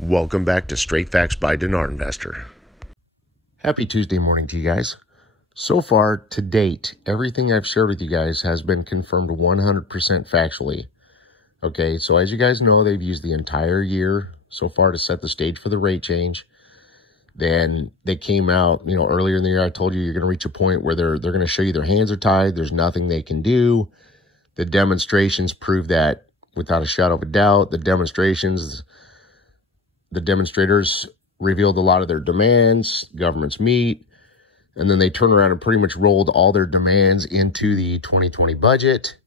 Welcome back to Straight Facts by Dinar Investor. Happy Tuesday morning to you guys. So far, to date, everything I've shared with you guys has been confirmed 100% factually. Okay, so as you guys know, they've used the entire year so far to set the stage for the rate change. Then they came out, earlier in the year, I told you you're going to reach a point where they're going to show you their hands are tied. There's nothing they can do. The demonstrations prove that without a shadow of a doubt. The demonstrators revealed a lot of their demands. Governments meet, and then they turn around and pretty much rolled all their demands into the 2020 budget.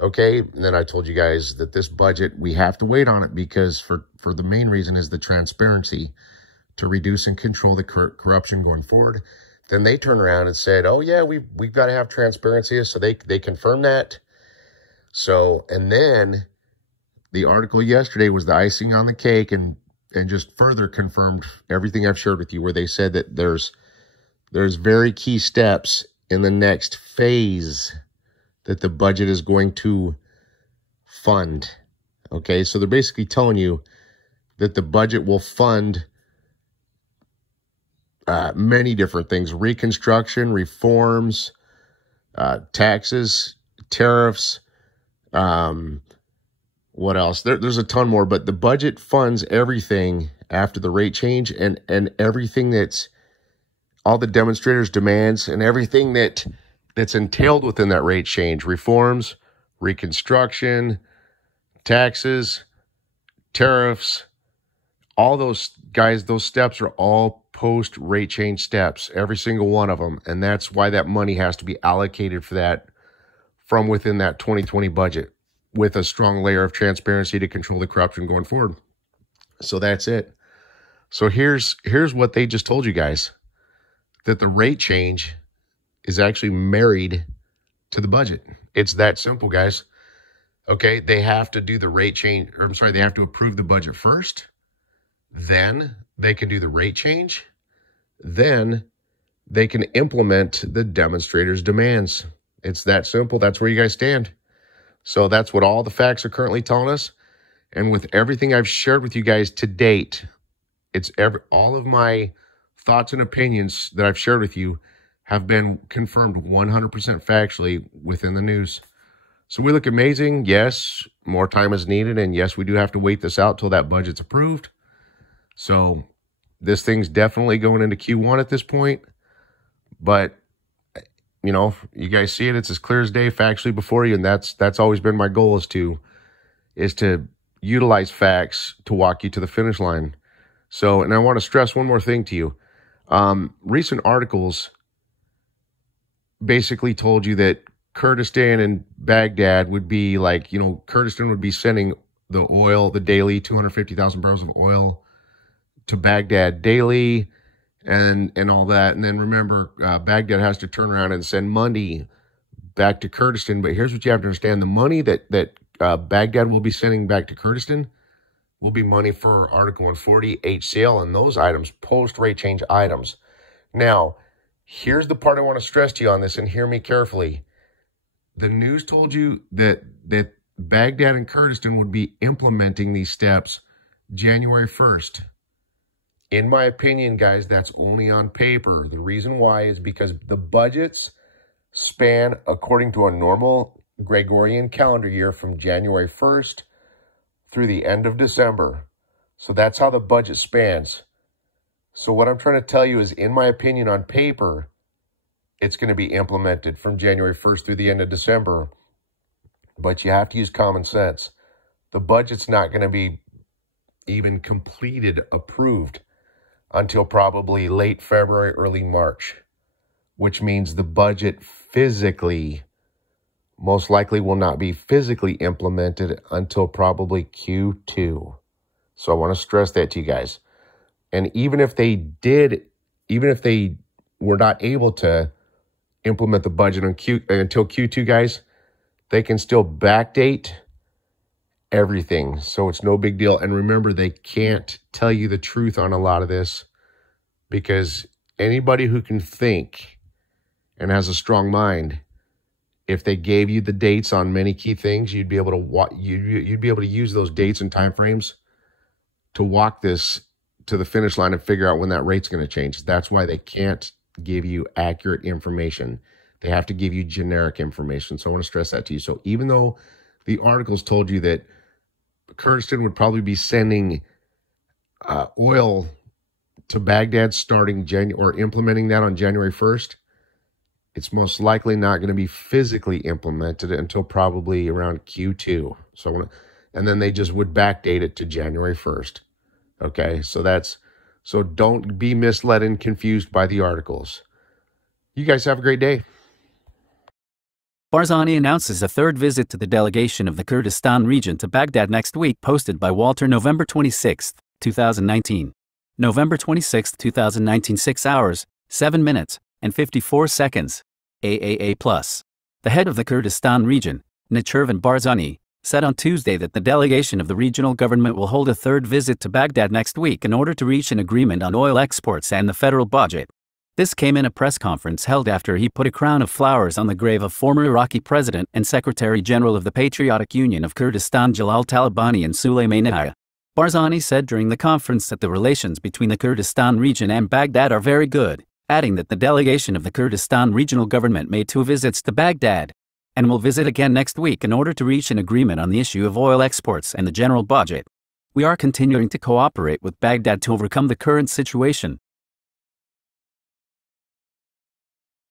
Okay, and then I told you guys that this budget, we have to wait on it because for the main reason is the transparency to reduce and control the corruption going forward. Then they turn around and said, oh yeah, we've got to have transparency. So they confirm that. So, and then the article yesterday was the icing on the cake and just further confirmed everything I've shared with you, where they said that there's very key steps in the next phase that the budget is going to fund. Okay, so they're basically telling you that the budget will fund many different things: reconstruction, reforms, taxes, tariffs, what else? There's a ton more, but the budget funds everything after the rate change and everything that's all the demonstrators' demands and everything that's entailed within that rate change: reforms, reconstruction, taxes, tariffs, all those guys, those steps are all post-rate change steps, every single one of them. And that's why that money has to be allocated for that from within that 2020 budget with a strong layer of transparency to control the corruption going forward. So that's it. So here's what they just told you guys, that the rate change is actually married to the budget. It's that simple, guys. Okay, they have to do the rate change, or I'm sorry, they have to approve the budget first. Then they can do the rate change. Then they can implement the demonstrators' demands. It's that simple. That's where you guys stand. So that's what all the facts are currently telling us. And with everything I've shared with you guys to date, all of my thoughts and opinions that I've shared with you have been confirmed 100% factually within the news. So we look amazing. Yes, more time is needed. And yes, we do have to wait this out till that budget's approved. So this thing's definitely going into Q1 at this point. But, you guys see it. It's as clear as day factually before you. And that's always been my goal, is to utilize facts to walk you to the finish line. So, and I want to stress one more thing to you. Recent articles basically told you that Kurdistan and Baghdad would be like, Kurdistan would be sending the oil, the daily 250,000 barrels of oil to Baghdad daily and all that. And then remember, Baghdad has to turn around and send money back to Kurdistan. But here's what you have to understand. The money that Baghdad will be sending back to Kurdistan will be money for Article 140, HCL, and those items, post-rate change items. Now, here's the part I want to stress to you on this, and hear me carefully. The news told you that Baghdad and Kurdistan would be implementing these steps January 1st. In my opinion, guys, that's only on paper. The reason why is because the budgets span according to a normal Gregorian calendar year from January 1st through the end of December. So that's how the budget spans. So what I'm trying to tell you is, in my opinion, on paper, it's going to be implemented from January 1st through the end of December. But you have to use common sense. The budget's not going to be even completed, approved, until probably late February, early March, which means the budget physically, most likely will not be physically implemented until probably Q2. So I want to stress that to you guys. And even if they were not able to implement the budget until Q2, guys, they can still backdate everything. So it's no big deal. And remember, they can't tell you the truth on a lot of this, because anybody who can think and has a strong mind, if they gave you the dates on many key things, you'd be able to use those dates and timeframes to walk this to the finish line and figure out when that rate's going to change. That's why they can't give you accurate information. They have to give you generic information. So I want to stress that to you. So even though the articles told you that Kurdistan would probably be sending oil to Baghdad starting or implementing that on January 1st, it's most likely not going to be physically implemented until probably around Q2. And then they just would backdate it to January 1st. Okay, so don't be misled and confused by the articles. You guys have a great day. Barzani announces a third visit to the delegation of the Kurdistan region to Baghdad next week, posted by Walter, November 26, 2019. November 26, 2019, 6 hours, 7 minutes, and 54 seconds. AAA+. The head of the Kurdistan region, Nachirvan Barzani, said on Tuesday that the delegation of the regional government will hold a third visit to Baghdad next week in order to reach an agreement on oil exports and the federal budget. This came in a press conference held after he put a crown of flowers on the grave of former Iraqi president and Secretary General of the Patriotic Union of Kurdistan Jalal Talabani and Sulaymaniyah. Barzani said during the conference that the relations between the Kurdistan region and Baghdad are very good, adding that the delegation of the Kurdistan regional government made 2 visits to Baghdad and will visit again next week in order to reach an agreement on the issue of oil exports and the general budget. We are continuing to cooperate with Baghdad to overcome the current situation,